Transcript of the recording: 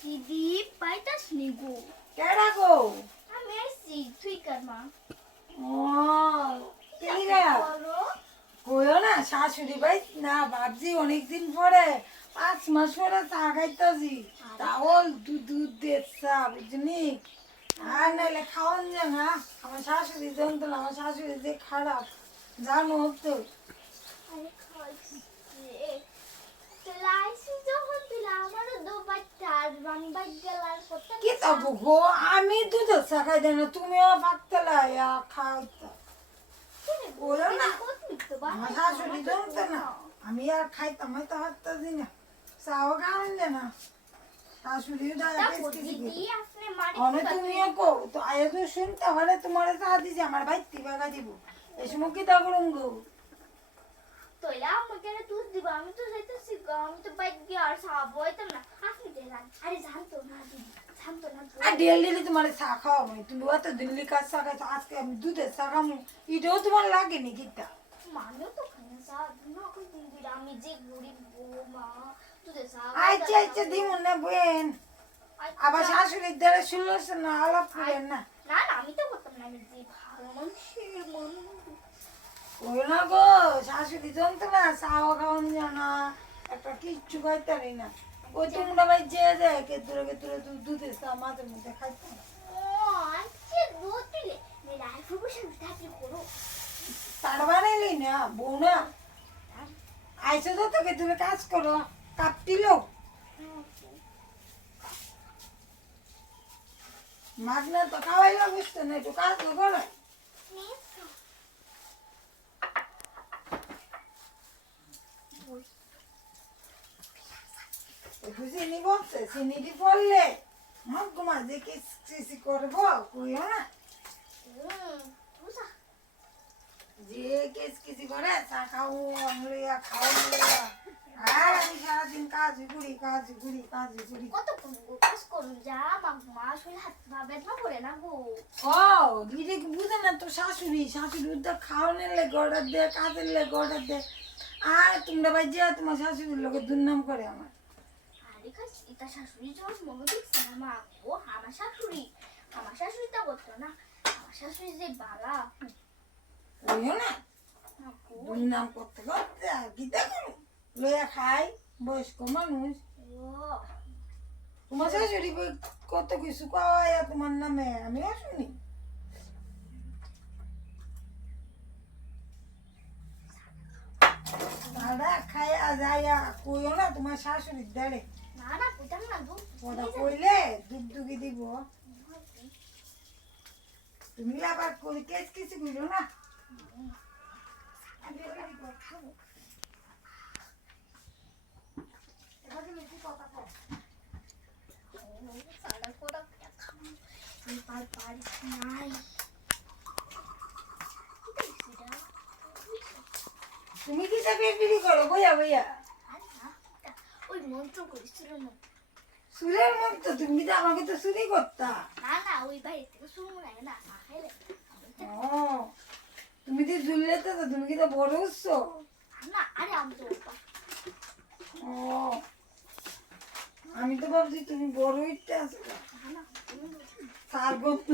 দিদি পাইতাস নি গো। কেডা গো? আমি আইছি তুই কার মা। ও কেলিগা কইও না শাশুড়ি ভাই না ভাবছি অনেকদিন পরে 5 মাস পরে চা খাইতাছি তাও দুধ দিয়ে চা বুঝনি আর নাইলে খাওয়ান যায় না আমার শাশুড়ি জানতো না আমার শাশুড়ি যে খারাপ জানো তো আরে খাইছি তাহলে আইছি যখন তুই আমারও দো বাচ্চা আর আমি বাইক গেলার কথা কি তবু গো আমি দুধের চা খাই দেয় না তুমিও পাকতলা খাও বলো না আমার শাশুড়ি জানতো না আমি আর খাইতাম হয়তো হাঁটতাছি না চাও খাওয়ান যায় না শাশুড়িও দয়া অনেক তুমিও কো তো আয় তো শুনতে হলে তোমার চা দিছি আমার বাইতি বাগা দিব এই সময় কি তা করুন গো তোইলা আমাকে দুধ দিব আমি তো যাইতেছি আমি তো বাইক গিয়ে আর সাব হইতাম না আপনি দেন আরে জানতো না দিদি জানতো না আর ডেলি তোমার চা খাওয়া মানে তুমি অত দিল্লি কাজ চা খাইছো আজকে আমি দুধের চা খামু এটাও তোমার লাগেনি কিটা মানেও তো খানা চা না কই দিদি আমি যে গরিব গো মা দুধের চা আচ্ছা আচ্ছা দিমু না বোন আবার শাশুড়ির দ্বারা শুনলছ না আলাপ করেন না না না আমি তো করতাম না আমি যে ভালো মানুষের মন ওই না গো শাশুড়ি জানতো না চাও খাওয়ান জানা একটা কিচ্ছু খাইতারি না ওই তোমরা ভাই যে যায় কেতুরে দুধের চা মাঝে মধ্যে খাইতাম ও আচ্ছা দুধ দিলে মেরা ফুবুশ থাকি করো তার বানাইলি না বউ না আইসো তো তোকে তুমি কাজ করো কাপটিল মাগনা তো খাওয়াইলা বুঝতো না একটু কাজ তো করো চিনি বলছে চিনি দি পড়লে মগ মাঝে কিসি করবো কইও না যে কিসি করে চা খাও আমলিয়া খাও আর আমি সারাদিন কাজ করি কত কাজ করুন যা মা শুনে হাত ভাবে না করে না গো ও দিদি বুঝে না তো শাশুড়ি উদ্যোগ খাওয়ানোর লেগে অর্ডার দেয় কাজের লেগে অর্ডার দেয় আর তোমরা ভাই যে তোমার শাশুড়ির লোকে দুর্নাম করে আমার আরে কাজ এটা শাশুড়ি যখন মনে দেখছে না মা ও আমার শাশুড়ি তা করতো না আমার শাশুড়ি যে বালা কইও না দুর্নাম করতে আর কি দেখো লইয়া খাই বয়স্ক মানুষ তোমার শাশুড়ি কত কিছু খাওয়াইয়া তোমার নামে আমিও শুনি দাদা খাইয়া যাইয়া কইও না তোমার শাশুড়ির দাঁড়ে না না কইতাম না দুধ ওটা কইলে দুধ দুগি দিব তুমি আবার কই কিছু কইলো না খাবো তুমি কি বিড়ি করো বইয়া ওই মন্ত্র করেছিল না সুরের মন্ত্র তুমি তো আমাকে তো চুরি করতা না না ওই বাড়ি থেকে শুনবো না না খাইলে ও তুমি তো ঝুললে তো তুমি কি তো বড় হচ্ছ না আরে আমি তো ও আমি তো ভাবছি তুমি বড় হইতে আসো না সার গন্ধ